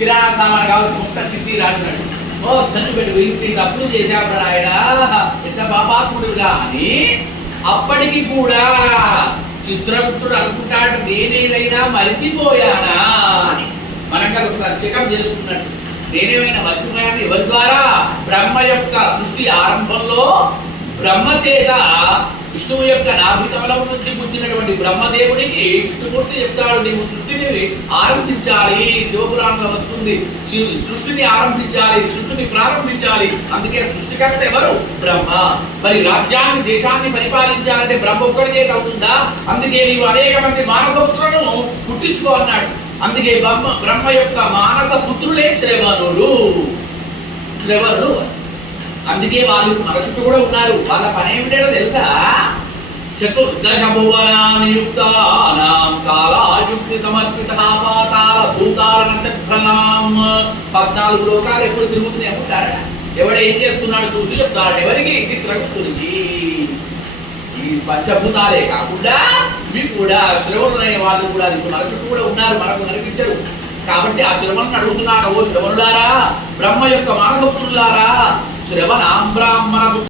కిరాణా సామాన్ కావచ్చు మొత్తం చిట్టి రాసినట్టు ఓ చదువు పెట్టు ఇంటి తప్పులు చేశాడు ఆయన ఎంత పాపాత్ముడుగా అని అప్పటికి కూడా చిత్రగుప్తుడు అనుకుంటాడు నేనేదైనా మరిచిపోయానా అని మనంగా ఒకసారి చెకప్ చేసుకున్నట్టు నేనేమైనా మర్చిపోయాను ఎవరి ద్వారా బ్రహ్మ యొక్క సృష్టి ఆరంభంలో బ్రహ్మ చేత విష్ణువు యొక్క నాభికమలం నుంచి పుట్టినటువంటి బ్రహ్మదేవుడికి విష్ణుమూర్తి చెప్తాడు నీవు సృష్టిని ఆరంభించాలి శివపురాణంలో వస్తుంది సృష్టిని ఆరంభించాలి సృష్టిని ప్రారంభించాలి అందుకే సృష్టికర్త ఎవరు బ్రహ్మ మరి రాజ్యాన్ని దేశాన్ని పరిపాలించాలంటే బ్రహ్మ ఒక్కడి చేత అవుతుందా అందుకే నీవు అనేక మంది మానవ పుత్రులను పుట్టించుకో అన్నాడు అందుకే బ్రహ్మ యొక్క మానవ పుత్రులే శ్రవణులు అందుకే వాళ్ళు మన చుట్టూ కూడా ఉన్నారు వాళ్ళ పని ఏమిటో తెలుసా చతుర్దశ భువనానియుక్తానాం కాలాయుక్తి సమర్పిత పాతాళ భూతాల నక్షత్రాం 14 లోకాలు ఎప్పుడు తిరుగుతూనే ఉంటారట ఎవడు ఏం చేస్తున్నాడు చూసి చెప్తాడు ఎవరికి చిత్రగుప్తుడికి ఈ పంచభూతాలే కాకుండా మీకు కూడా శ్రవణులు అనే వాళ్ళు కూడా మన చుట్టూ కూడా ఉన్నారు మనకు కనిపించరు కాబట్టి ఆ శ్రవణుని అడుగుతున్నాడు ఓ శ్రవణులారా బ్రహ్మ యొక్క మానసపుత్రులారా శ్రవణాం బ్రాహ్మణ